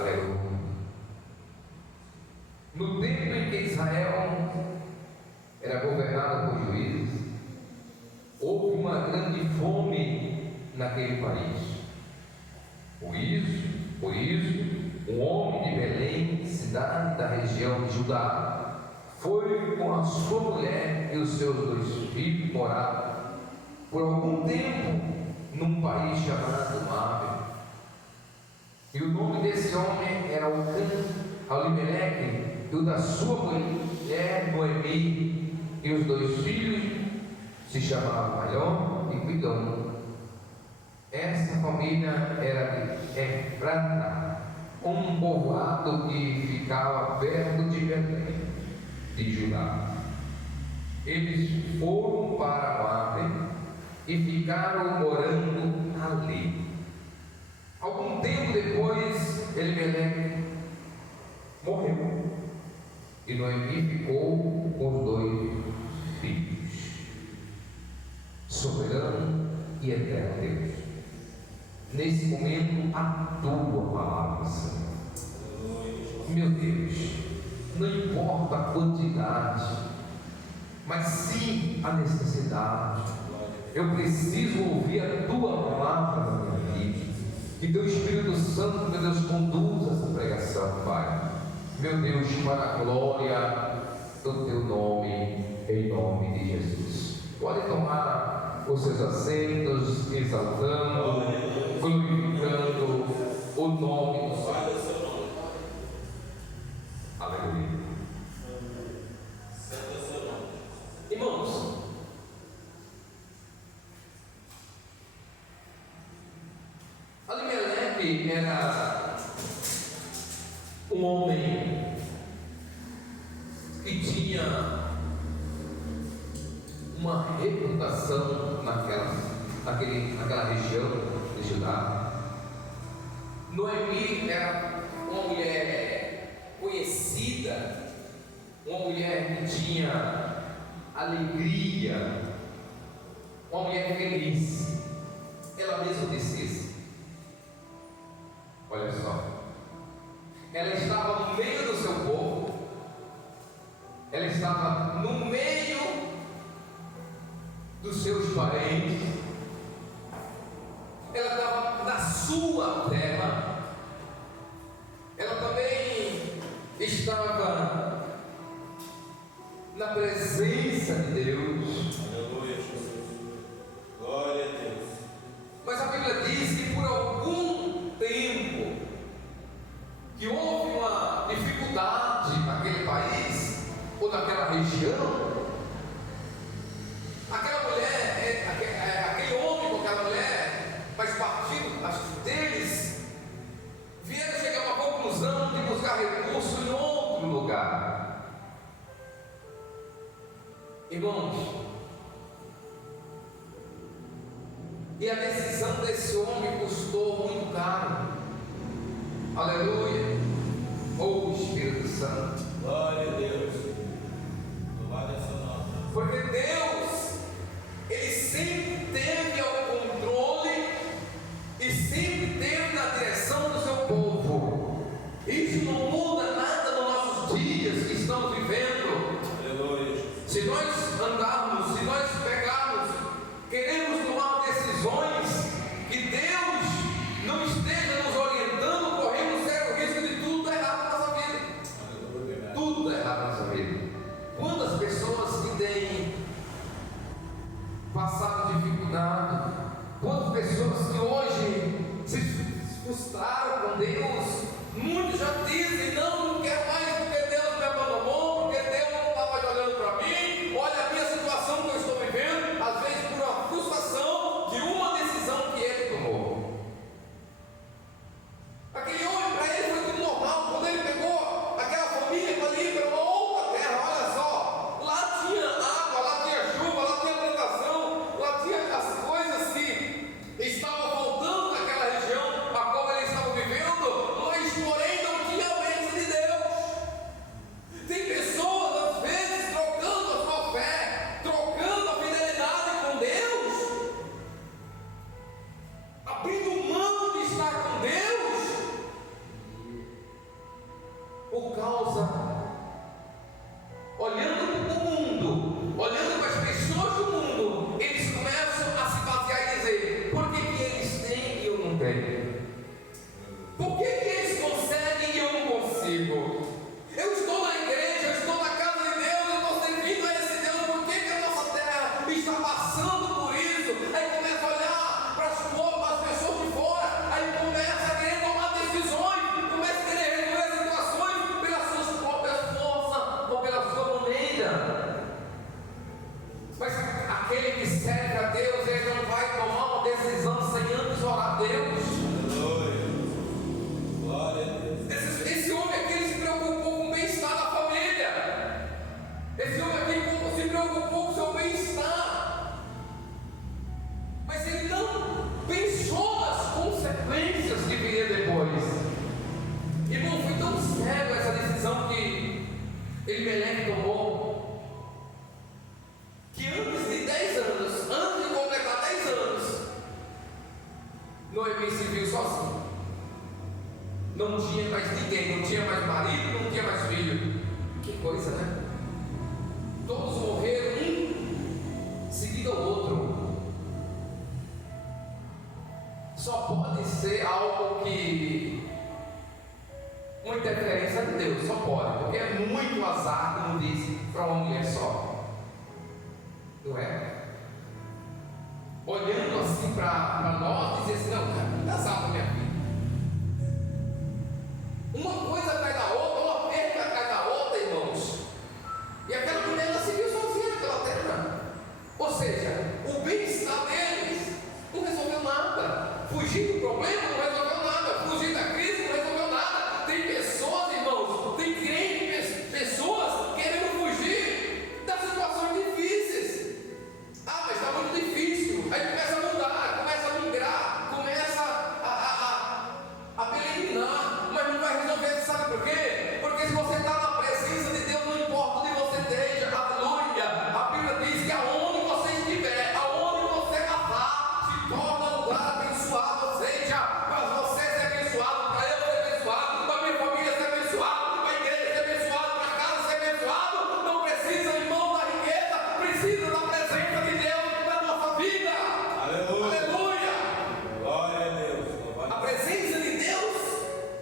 Aleluia. No tempo em que Israel era governado por juízes, houve uma grande fome naquele país. Por isso, um homem de Belém, cidade da região de Judá, foi com a sua mulher e os seus 2 filhos morar por algum tempo num país chamado Moabe. E o nome desse homem era Alimeleque, e o da sua mulher Noemi, e os 2 filhos se chamavam Maior e Quidom. Essa família era de Efrata, um povoado que ficava perto de Belém, de Judá. Eles foram para Moabe e ficaram morando ali. Algum tempo depois, Elimeleque morreu e Noemi ficou com os 2 filhos. Soberano e eterno Deus, nesse momento a tua palavra, Senhor. Meu Deus, não importa a quantidade, mas sim a necessidade. Eu preciso ouvir a tua palavra na minha vida. Que teu Espírito Santo, meu Deus, conduza essa pregação, Pai. Meu Deus, para a glória do teu nome, em nome de Jesus. Pode tomar os seus assentos, exaltando, glorificando o nome do Senhor. Aleluia. Irmãos, Alimeleque era um homem que tinha uma reputação naquela região de Judá. Noemi era uma mulher conhecida, uma mulher que tinha alegria, uma mulher feliz. Ela mesma disse isso. Olha só, ela estava no meio do seu povo, ela estava no meio dos seus parentes, ela estava na sua terra, ela também estava na presença de Deus. Aleluia, Jesus. Glória a Deus. Mas a Bíblia diz que por algum tempo que houve uma dificuldade naquele país ou naquela região, aquela mulher, aquele homem com aquela mulher, mas partindo deles, vieram chegar a uma conclusão de buscar recurso em outro lugar. Irmãos, e a decisão desse homem custou muito caro. Aleluia. Oh Espírito Santo. Glória a Deus. Louvado é o seu nome. Porque Deus, Ele sempre teve ao controle e sempre teve na direção do seu povo. Isso não muda nada nos nossos dias que estamos vivendo. Aleluia. Se nós andarmos, se nós pegarmos, queremos tomar decisões que Deus não esteja nos orientando, corremos sério risco de tudo dar errado na nossa vida. Aleluia. Tudo dá errado na nossa vida. Quantas pessoas que têm passado dificuldade, quantas pessoas que hoje se frustraram com Deus, muitos já dizem: não quero mais porque Deus me abandonou, porque Deus não está mais olhando para mim, olha a minha situação que eu estou vivendo, às vezes por uma frustração de uma decisão que ele tomou. Aquele homem, para ele foi tudo normal. Quando ele pegou aquela família para ir para uma outra terra, olha só, lá tinha água, lá tinha chuva, lá tinha plantação, lá tinha as coisas que estavam faltando naquela região a qual ele estava vivendo, mas porém não tinha a bênção de Deus. Tem pessoas às vezes trocando a sua fé, trocando a fidelidade com Deus, abrindo mão de estar com Deus Noemi se viu sozinha. Não tinha mais ninguém, não tinha mais marido, não tinha mais filho. Que coisa, né? Todos morreram, um seguido ao outro. Só pode ser algo que uma interferência de Deus, só pode, porque é muito azar, como disse, para uma mulher só. Não é? Olhando assim para nós, dizer assim: não, cara, azar da minha vida. Uma coisa atrás da outra, uma perda atrás da outra, irmãos. E aquela mulher ela se viu sozinha naquela terra. Ou seja, o bem-estar deles não resolveu nada. Fugir do problema não resolveu nada. Fugir da crise não resolveu nada. Tem pessoas, irmãos, tem crentes, pessoas querendo fugir das situações difíceis. Ah, mas está muito difícil. Aí começa a mudar, começa a migrar, começa a peregrinar, mas não vai resolver, sabe por quê? Porque se você está na presença de Deus, não importa onde você esteja, aleluia. A Bíblia diz que aonde você estiver, aonde você passar, se torna um lugar abençoado. Ou seja, para você ser abençoado, para eu ser abençoado, para minha família ser abençoado, para a igreja ser abençoado, para a casa ser abençoado, não precisa, irmão, da riqueza, precisa da presença de Deus na nossa vida. Aleluia. Aleluia. Glória a Deus. A presença de Deus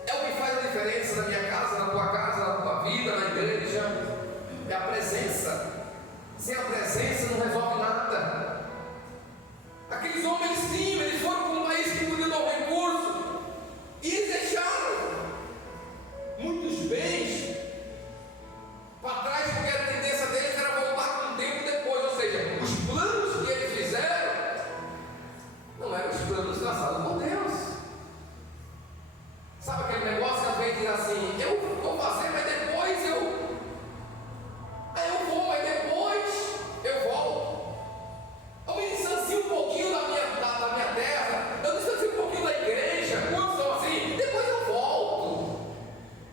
é o que faz a diferença na minha casa, na tua casa, na tua vida, na igreja. É a presença. Sem a presença não resolve nada. Aqueles homens, sim, eles foram para um país que podia dar um recurso e eles deixaram muitos bens para trás, porque a tendência deles era voltar com o tempo depois. Ou seja, os planos que eles fizeram não eram os planos traçados por Deus. Sabe aquele negócio que às vezes diz assim: eu vou fazer, mas depois eu vou, mas depois eu volto. Eu me distancio um pouquinho da minha terra, eu me distancio um pouquinho da igreja. Quantos são assim? Depois eu volto.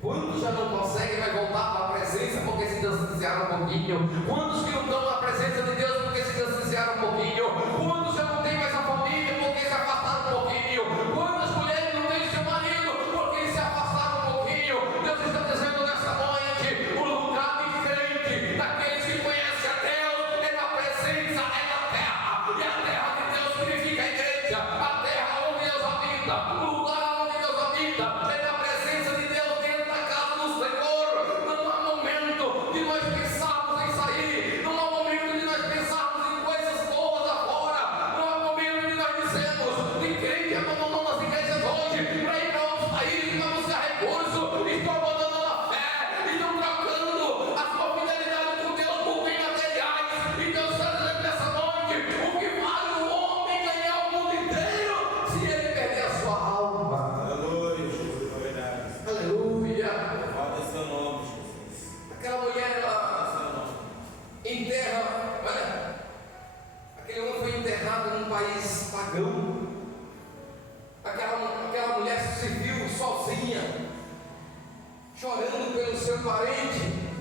Quantos já não conseguem mais voltar para a presença porque se distanciaram um pouquinho? Quantos que não estão na presença de Deus porque se distanciaram um pouquinho? Quantos já não têm mais a família porque se afastaram um pouquinho? Quantas mulheres não têm seu marido porque se afastaram um pouquinho? Deus está dizendo nessa noite: o lugar de crente, daqueles que conhecem a Deus, é na presença, é na terra. E a terra de Deus significa a igreja, a terra onde Deus habita, o lugar onde Deus habita, é na presença de Deus, dentro da casa do Senhor. Não há momento de nós pensarmos em sair, não há momento de nós pensarmos em coisas boas afora, não há momento de nós dizermos: tem crente abandonando as igrejas hoje para ir para outros países para buscar recursos, estão abandonando a fé, estão trocando a sua fidelidade com Deus por bem materiais. E Deus está dizendo nessa noite: o que vale o homem ganhar o mundo inteiro se ele perder a sua alma? Aleluia. Verdade. Aleluia. Louvado é seu nome, Jesus. Aquela mulher, ela enterra, olha, aquele homem foi enterrado num país pagão. Aquela mulher se viu sozinha, chorando pelo seu parente,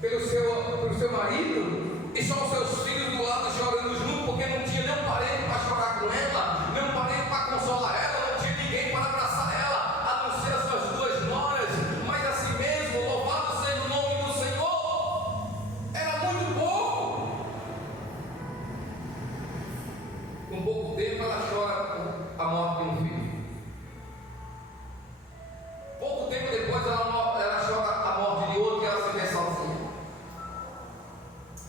pelo seu marido, e só os seus filhos do lado chorando junto, porque não tinha nenhum parente para chorar com ela, nenhum parente para consolar ela, não tinha ninguém para abraçar ela, a não ser as suas duas noras. Mas assim mesmo, louvado seja o nome do Senhor, era muito pouco. Com pouco tempo ela chora a morte de um filho. Pouco tempo depois ela chora a morte de outro e ela se vê sozinha.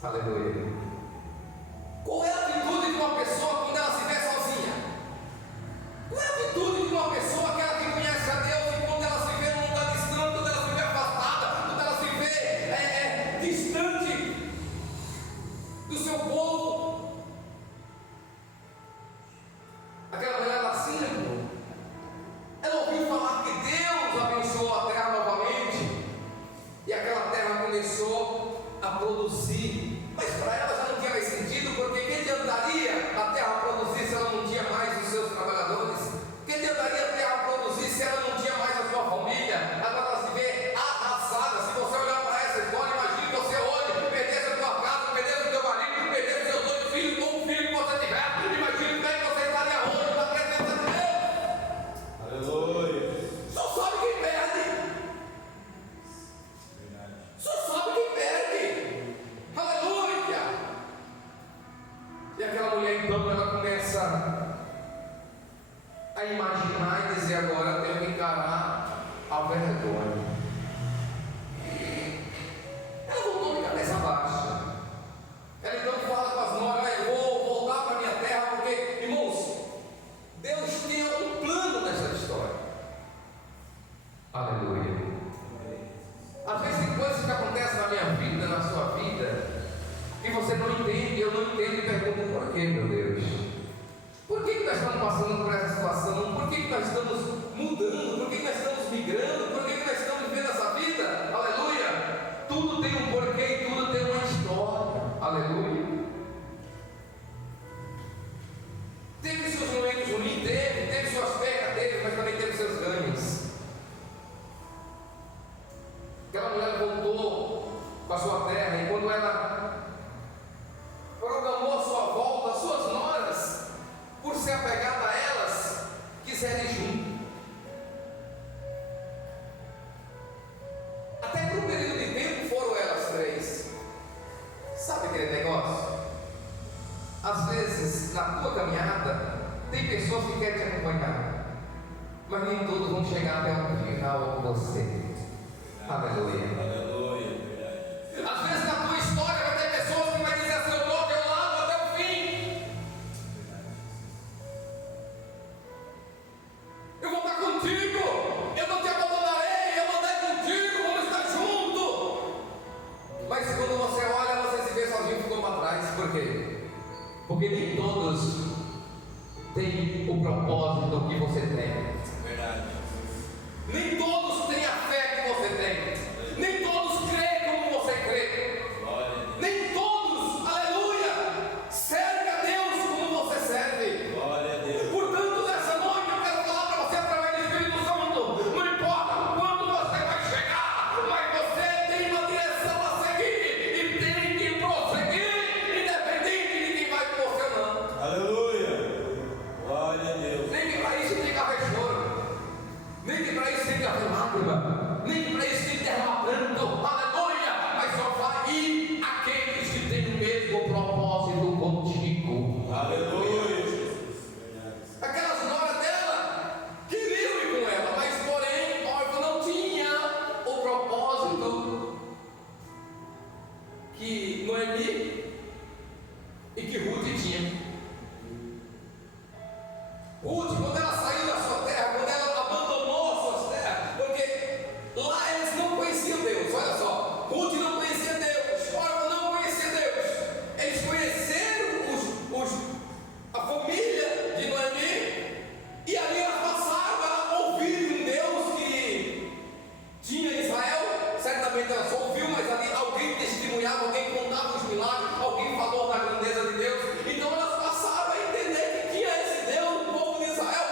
Aleluia. Qual é a atitude de uma pessoa quando ela se vê sozinha? série junto. Até por um período de tempo foram elas três. Sabe aquele negócio? Às vezes, na tua caminhada, tem pessoas que querem te acompanhar, mas nem todos vão chegar até o final com você. Aleluia. Aleluia, verdade. Às vezes na tua história vai ter pessoas que vão dizer assim: eu estou ao teu lado até o fim. Eu vou estar contigo. Eu não te abandonarei. Eu vou estar contigo. Vamos estar juntos. Mas quando você olha, você se vê sozinho e ficou para trás. Por quê? Porque nem todos têm o propósito que você tem. Verdade. Nem todos têm a fé que você tem. Nem todos creem como você crê. Glória a Deus. Nem todos, aleluia, servem a Deus como você serve. Glória a Deus. Portanto, nessa noite eu quero falar para você através do Espírito Santo. Não importa quando você vai chegar, mas você tem uma direção a seguir e tem que prosseguir, independente de quem vai com você ou não. Aleluia. Glória a Deus. Nem que para isso tem que haver choro, nem que para isso tem que haver lágrima, nem que para isso tem que derramar pranto, aleluia, mas só vai ir aqueles que têm o mesmo propósito contigo. Aleluia, Jesus. Verdade. Aquelas noras dela queriam ir com ela, mas porém Orfa não tinha o propósito que Noemi e que Ruth tinha. Ruth, quando ela saiu da sua terra, quando ela abandonou as suas terras, porque lá eles não conheciam Deus, olha só, Ruth não conhecia Deus, Orfa não conhecia Deus, eles conheceram a família de Noemi, e ali elas passaram a ouvir um Deus que tinha em Israel. Certamente ela só ouviu, mas ali alguém testemunhava, alguém contava os milagres, alguém falou da grandeza de Deus. Então elas passaram a entender que tinha esse Deus, o povo de Israel,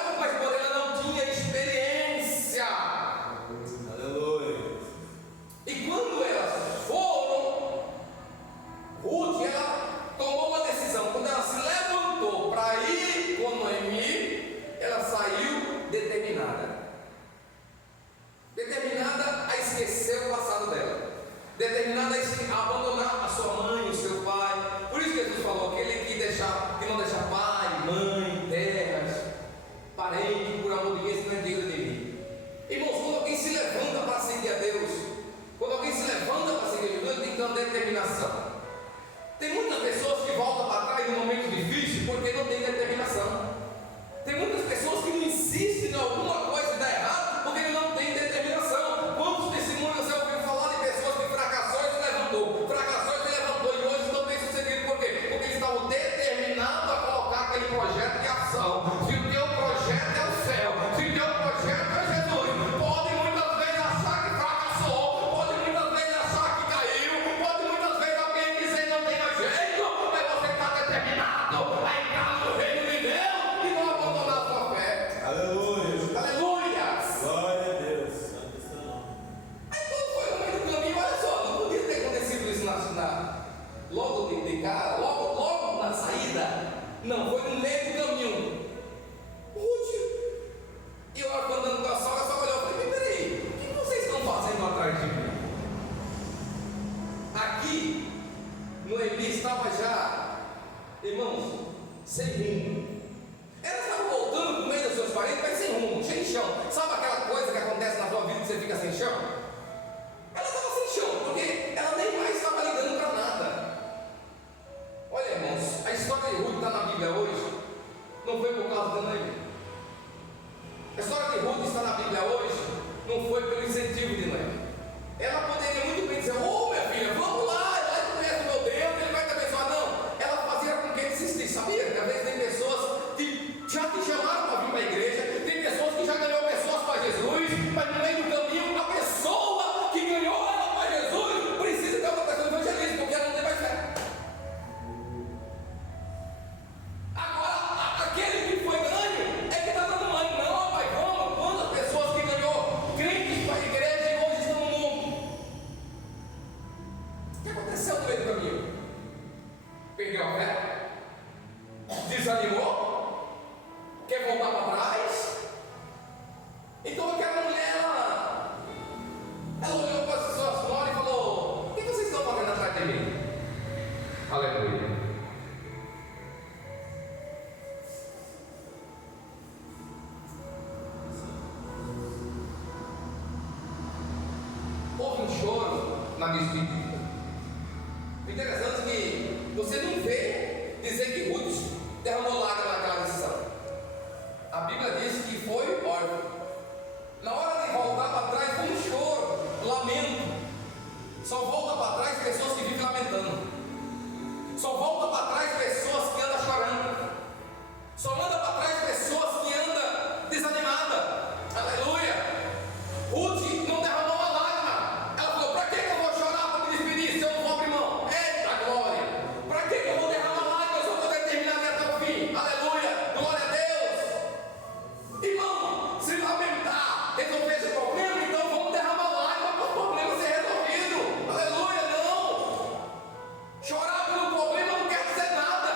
na despedida. O interessante é que você não vê dizer que Ruth derramou lágrimas naquela decisão. A Bíblia diz que foi órfão. Na hora de voltar para trás, foi um choro, lamento. Só volta para trás pessoas que vivem lamentando. Só volta para trás pessoas que andam chorando. Só anda para trás pessoas que andam desanimadas. Aleluia. Ruth não derramou uma lágrima. Ela falou: para que eu vou chorar para me despedir se eu não vou abrir mão? Eita glória. Para que eu vou derramar lágrimas se eu estou determinado até o fim? Aleluia. Glória a Deus. Irmão, se lamentar resolver esse problema, então vamos derramar lágrimas para o problema ser resolvido. Aleluia. Não. Chorar pelo problema não quer dizer nada.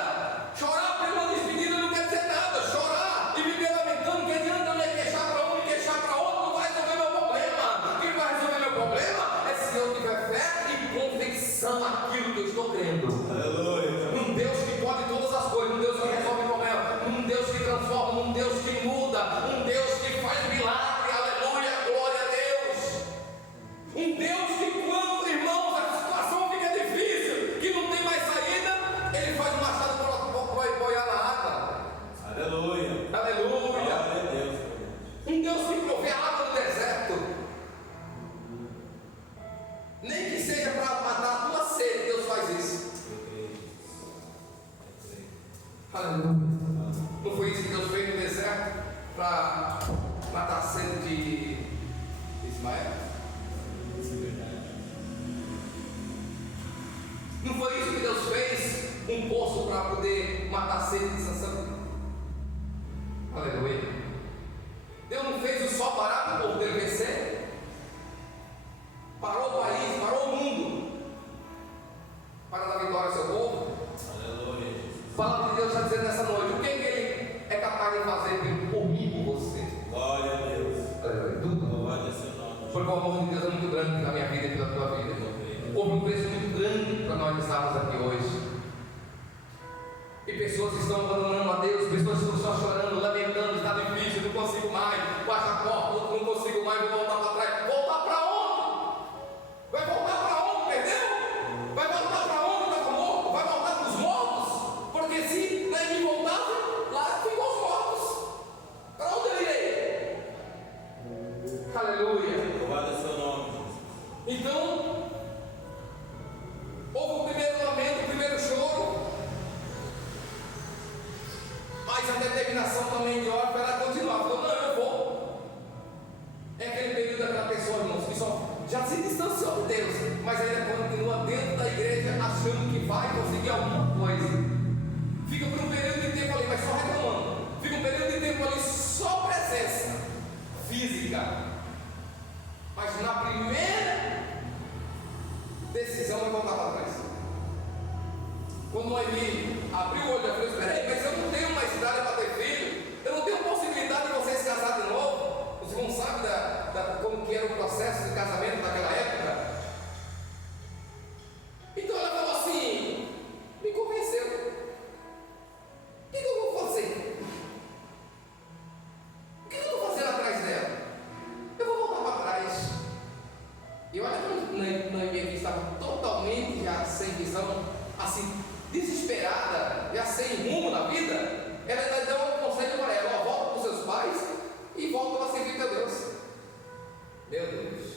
Chorar por uma despedida não quer dizer nada. Chorar e viver lamentando, que adianta eu me queixar para um e queixar para outro, não vai resolver meu problema. Quem vai resolver meu problema é se eu tiver fé e convicção naquilo que eu estou crendo. Aleluia. Um Deus que pode todas as coisas, um Deus que resolve problema, um Deus que transforma, um Deus que muda, um Deus que faz milagre. Aleluia, glória a Deus. Um Deus que, quando, irmãos, a situação fica difícil, que não tem mais saída, Ele faz o machado para boiar na água. Aleluia. Aleluia. Glória a Deus. Um Deus que provê água no deserto. Nem que seja para matar a tua sede, Deus faz isso. Eu creio. Aleluia. Não foi isso que Deus fez no deserto para matar a sede de Ismael? Não foi isso que Deus fez um poço para poder matar a sede de Sansão? Aleluia. Deus não fez o sol parar para o povo dele vencer? Parou o país, parou o mundo para dar vitória ao seu povo? Aleluia. A palavra de Deus está dizendo nessa noite: o que Ele é capaz de fazer por mim e por você? Glória a Deus. Aleluia. Tudo. Louvado é seu nome. Porque o amor de Deus é muito grande na minha vida e pela tua vida. Houve um preço muito grande para nós estarmos aqui hoje. E pessoas estão abandonando a Deus, pessoas estão só chorando, lamentando, está difícil, não consigo mais, baixa a porta, não consigo mais, vou voltar para trás. Voltar para onde? Vai voltar para onde? Perdeu? Vai voltar para onde? Estava morto? Vai voltar para os mortos? Porque se não é me voltar, lá ficam os mortos. Para onde eu irei? Aleluia. Louvado é seu nome, Jesus. Então, houve o primeiro lamento, o primeiro choro, mas a determinação também de Orfa era continuar. Falou: não, eu vou. É aquele período daquela pessoa, irmãos, que só já se distanciou de Deus, mas ainda continua dentro da igreja achando que vai conseguir alguma coisa. Fica por um período de tempo ali, mas só reclamando. Fica um período de tempo ali só presença física. Mas na primeira decisão vai voltar para trás. Quando Noemi abriu o olho, ela falou: espera aí, mas eu não tenho mais idade para ter filho, eu não tenho possibilidade de você se casar de novo. Os irmãos sabem como que era o processo de casamento naquela época. Então ela falou assim: me convenceu. O que eu vou fazer? O que eu estou fazendo atrás dela? Eu vou voltar para trás. E olha que Noemi estava totalmente já sem visão, assim, desesperada, já sem rumo na vida. Ela ainda deu um conselho para ela: volta para os seus pais e volta para servir a Deus. Meu Deus.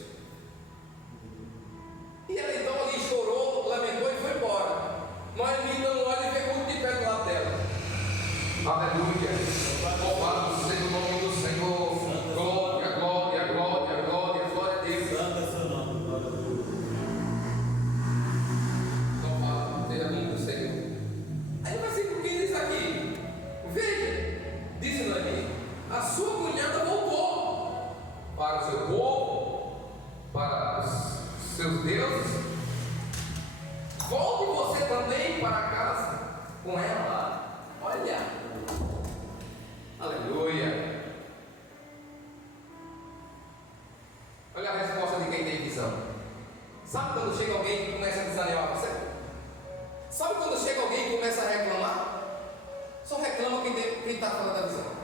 E ela então ali chorou, lamentou e foi embora. Noemi então olha e vê muito de pé do lado dela. Aleluia. Louvado seja o nome do Senhor. Glória, glória, glória, glória, glória a Deus. Santo é seu nome. Glória a Deus. Louvado seja o nome do Senhor. Aí o versículo 15 diz aqui: veja, disse Noemi, a sua cunhada voltou Para o seu povo, para os seus deuses, volte você também para casa com ela. Olha, aleluia. Olha a resposta de quem tem visão. Sabe quando chega alguém que começa a desanimar você? Sabe quando chega alguém que começa a reclamar? Só reclama quem está fora da visão.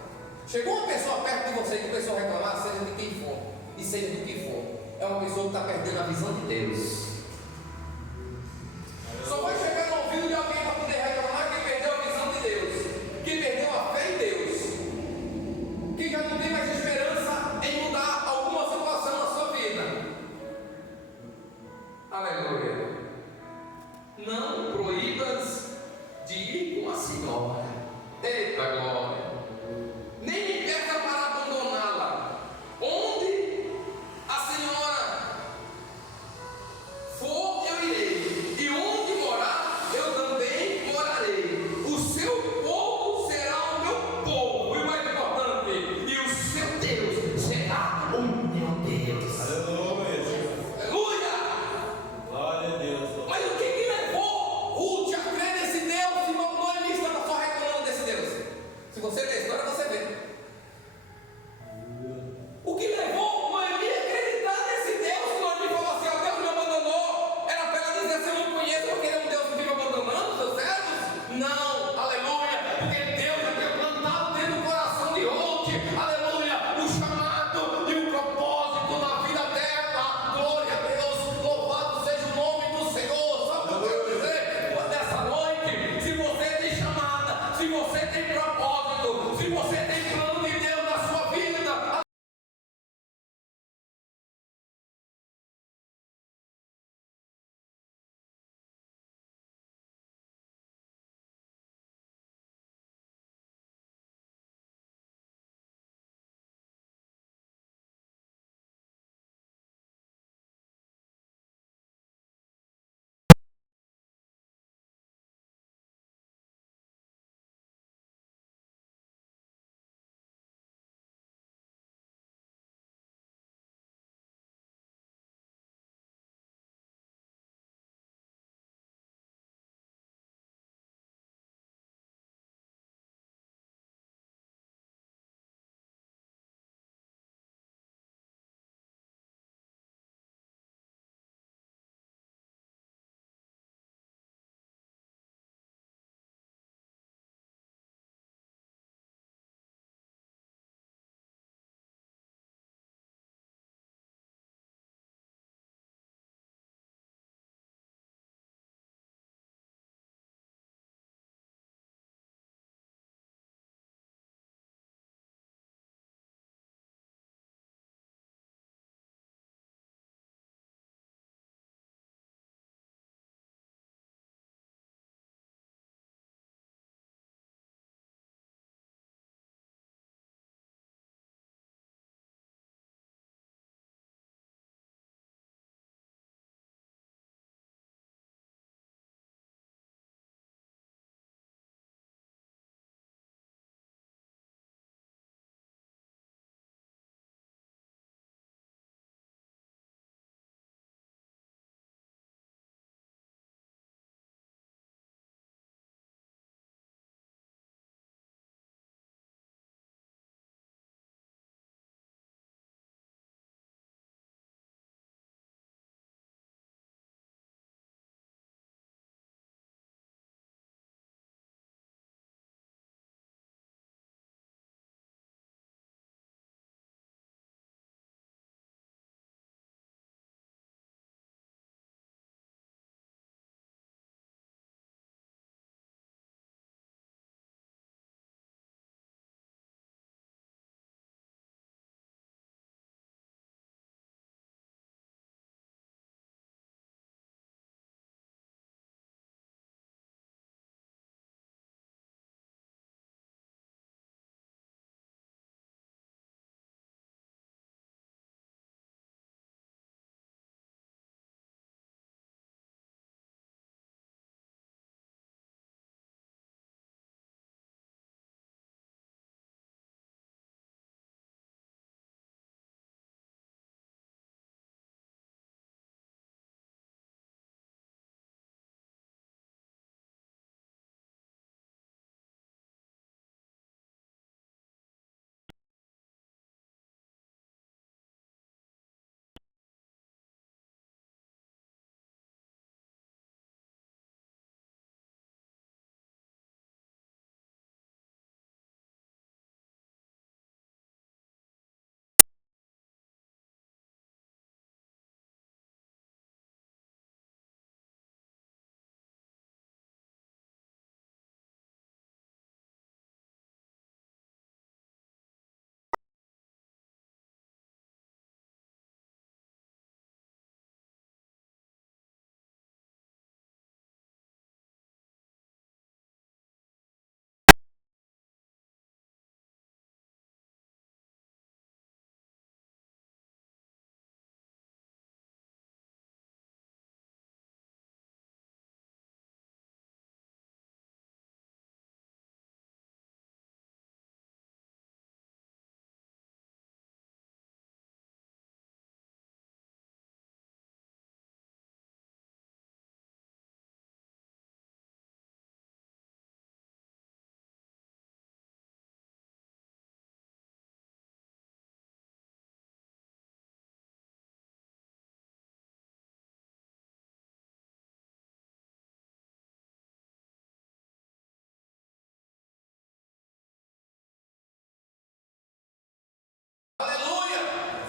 Chegou uma pessoa perto de você que começou a reclamar, seja de quem for e seja do que for, é uma pessoa que está perdendo a visão de Deus. que já não tem mais esperança em mudar alguma situação na sua vida. Aleluia. Não proíbas de ir com a senhora. Eita glória. Nem me peça para abandoná-la. Onde a senhora for, eu irei. E onde morar, eu também morarei. O seu povo será o meu povo. E o mais importante, e os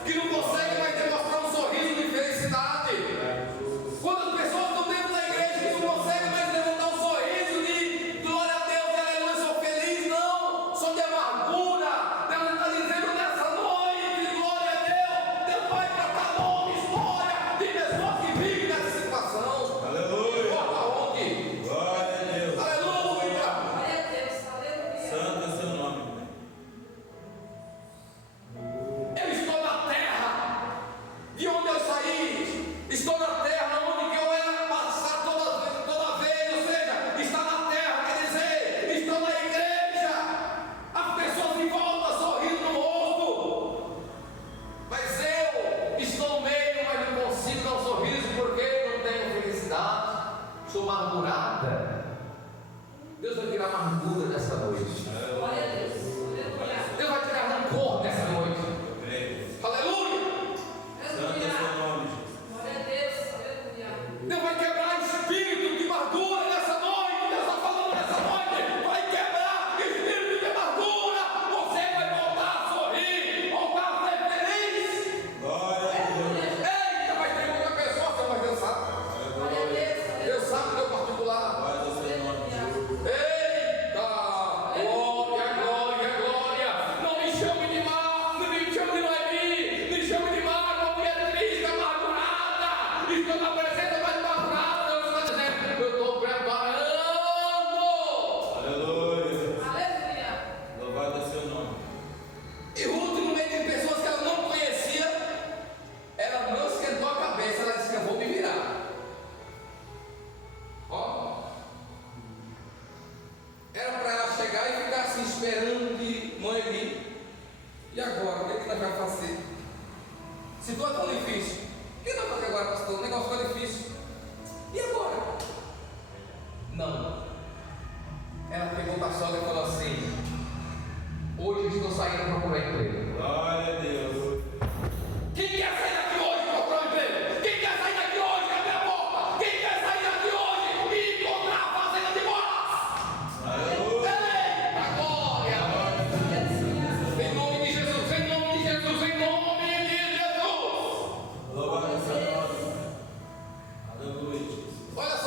que não consegue mais demonstrar um sorriso de felicidade. Quantas pessoas estão dentro da igreja que não conseguem mais levantar um sorriso de glória a Deus, aleluia, sou feliz, não, sou de amargura. Deus está dizendo nessa noite, glória a Deus, Deus vai tratar nome, história de pessoas que vivem nessa situação. Aleluia. Não importa onde. Glória a Deus. Aleluia. Santo é seu nome. Eu estou na terra de onde eu saí, estou na terra onde que eu era passar toda vez, ou seja, está na terra, quer dizer, estou na igreja, as pessoas em volta sorrindo no rosto, mas eu estou no meio, mas não consigo dar um sorriso porque não tenho felicidade, sou amargurada. Deus vai tirar amargura nessa noite. Deus vai tirar rancor nessa noite. Aleluia! Santo é seu nome, Jesus. Deus vai quebrar espírito de amargura nessa noite. Deus está falando nessa noite. Vai quebrar espírito de amargura. Você vai voltar a sorrir, voltar a ser feliz. Glória a Deus. Eita, vai ter outra pessoa, mas Deus sabe. Deus sabe o meu particular. Glória ao seu nome, Jesus. Eita! Glória, glória, glória! Não me chame de mal, não me chame de Noemi, me chame de mal, uma mulher triste, amargurada. Estou na presença mais amargurada. Deus está dizendo, eu estou preparando. Aleluia. Louvado é seu nome. E Ruth, no meio de pessoas que ela não conhecia, ela não esquentou a cabeça, ela disse: eu vou me virar. Ó, era para ela chegar e ficar assim esperando de Noemi. E agora, o que é que nós vamos fazer? Situação difícil. O que nós vamos fazer agora, pastor? O negócio ficou difícil. E agora? Não. Ela pegou para a sogra e falou assim: hoje estou saindo para procurar emprego. Glória a Deus. Quem quer sair daqui hoje para procurar emprego? Quem quer sair daqui hoje e abrir a porta? Quem quer sair daqui hoje e encontrar a fazenda de bolas? Aleluia. Eita glória! Em nome de Jesus, em nome de Jesus, em nome de Jesus! Louvado é seu nome. Aleluia, Jesus. Olha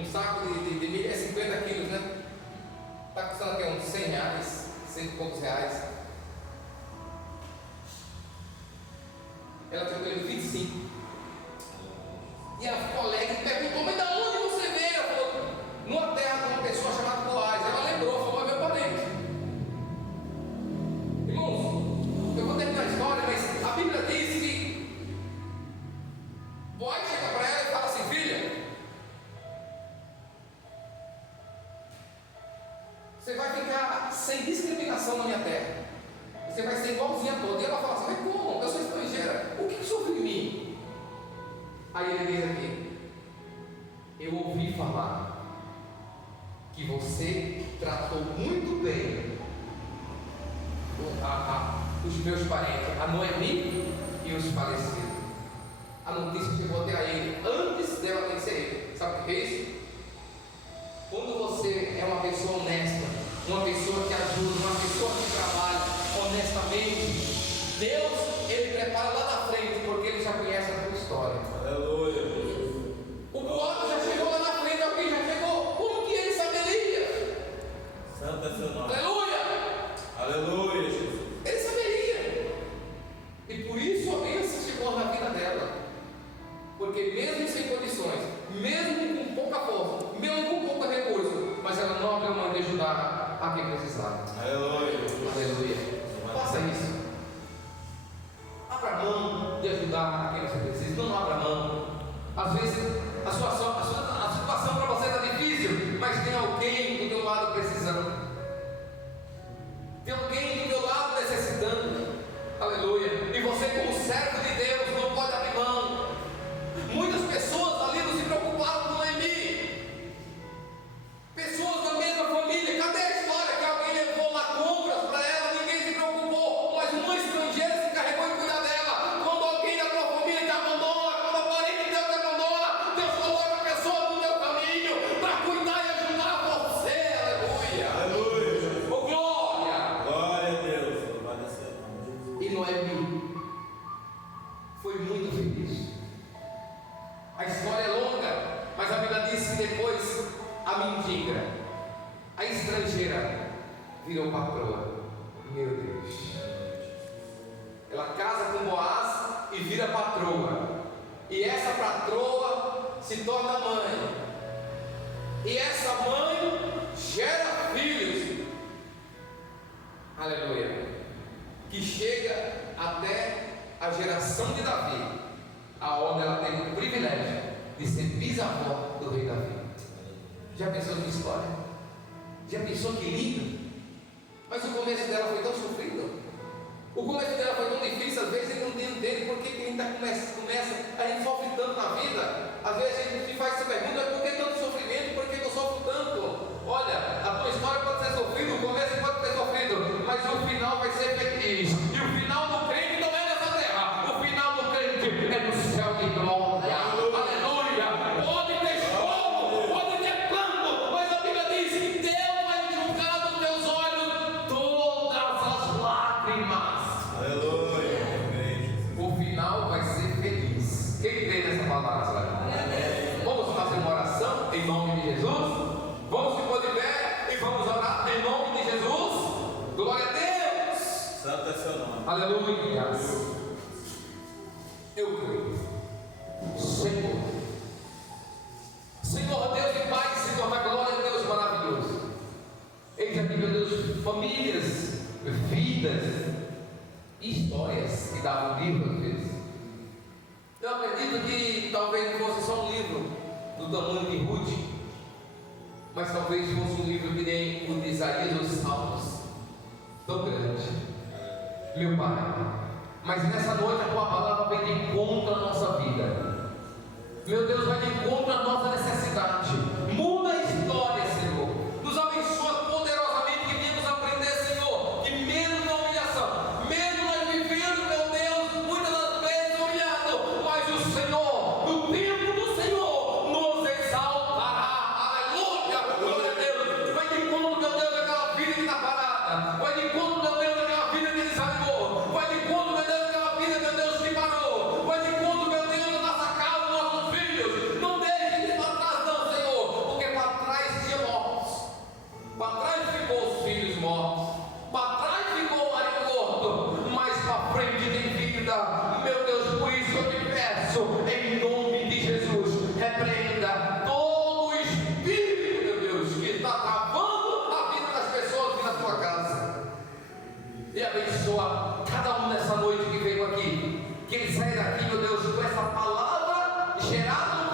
Um saco de milho é 50 quilos, né? Está custando aqui uns 100 reais, 100 e poucos reais. Ela tinha ganho 25. E ela ficou alegre e perguntou: mas de onde você veio? Ela falou: numa terra de uma pessoa chamada Boaz. Ela lembrou, falou: meu parente. Irmãos, eu vou terminar a história, mas a Bíblia diz que Boaz chega para ela e fala assim: filha, você vai ficar sem discriminação na minha terra. Você vai ser igualzinha a toda. E ela fala assim: mas como? Eu sou estrangeira. O que sofre de mim? Aí ele diz aqui: eu ouvi falar que você tratou muito bem os meus parentes, a Noemi e os falecidos. A notícia chegou até a ele antes dela conhecer ele. Sabe o que é isso? Quando você é uma pessoa honesta, uma pessoa que ajuda, uma pessoa que trabalha honestamente, Deus, Ele prepara lá na frente, porque Ele já conhece a tua história. Aleluia. O boato já chegou lá na frente, alguém já chegou. Como que ele saberia? Santo é seu nome. Aleluia! Aleluia, Jesus. Ele saberia. E por isso a bênção chegou na vida dela. Porque mesmo sem condições, mesmo com pouca força, mesmo com pouco recurso, mas ela não abriu mão de ajudar a quem precisava. Aleluia. Aleluia. Faça isso. Abra mão de ajudar a quem você precisa. Não abra mão. Às vezes a situação para você está difícil, mas tem alguém do teu lado precisando. Tem alguém do teu lado necessitando. Aleluia. E você, como servo de Deus, não pode abrir mão. Muitas pessoas ali não se preocuparam com Noemi. Pessoas da mesma família. Cadê a história que alguém levou lá compras para ela? Ninguém se preocupou. Mas uma estrangeira se encarregou de cuidar dela. Quando alguém da tua família te abandona, quando a parente teu te abandona, Deus coloca a pessoa no teu caminho para cuidar e ajudar você. Aleluia. Aleluia. Oh, glória. Glória a Deus. Louvado seja o nome de Jesus. E Noemi foi muito feliz. A história é longa, mas a Bíblia diz que depois a mendiga, a estrangeira, virou patroa. Meu Deus. Ela casa com Boaz e vira patroa. E essa patroa se torna mãe. E essa mãe gera filhos. Aleluia. Que chega até a geração de Davi, aonde ela teve o privilégio de ser bisavó do rei Davi. Já pensou que história? Já pensou que lindo? Mas o começo dela foi tão sofrido. O começo dela foi tão difícil. Às vezes ele não entende por que a gente começa, a gente sofre tanto na vida. Às vezes a gente se faz essa pergunta: por que tanto sofrimento? Por que eu sofro tanto? Olha, a tua história pode ser sofrida, o começo pode ter sofrido, mas o final vai ser feliz. E o final do crente não é nessa terra. O final do crente é no céu de glória. Aleluia. Pode ter choro, pode ter planto, mas a Bíblia diz que Deus vai enxugar dos teus olhos todas as lágrimas. Aleluia. O final vai ser feliz. Quem crê nessa palavra? Vamos fazer uma oração em nome de Jesus? Vamos se pôr de pé e vamos orar em nome de Jesus? Glória a Deus! Santo é seu nome. Aleluia! Eu creio. Senhor Deus e Pai, Senhor da glória, Deus maravilhoso. Eis aqui, meu Deus, famílias, vidas, histórias que davam livro às vezes. Eu acredito que talvez não fosse só um livro do tamanho de Ruth, mas talvez fosse um livro que nem o de Isaías ou os Salmos, tão grande. Meu Pai, mas nessa noite a Tua palavra vem de encontro à nossa vida. Meu Deus, vai de encontro à nossa necessidade. Muda a história, Senhor. Nos abençoa poderosamente, que viemos aprender, Senhor, que mesmo na humilhação, mesmo nós vivendo, meu Deus, muitas das vezes humilhado, mas o Senhor, no tempo do Senhor, nos exaltará. Aleluia! Glória a Deus. Vai de encontro, meu Deus, daquela vida que está parada. Vai de encontro, meu Deus, daquela vida que desanimou. Vai de encontro, meu Deus, daquela vida, meu Deus, que parou. Vai de encontro, meu Deus, da nossa casa, dos nossos filhos. Não deixe eles para trás, não, Senhor. que ele saia daqui, meu Deus, com essa palavra gerada no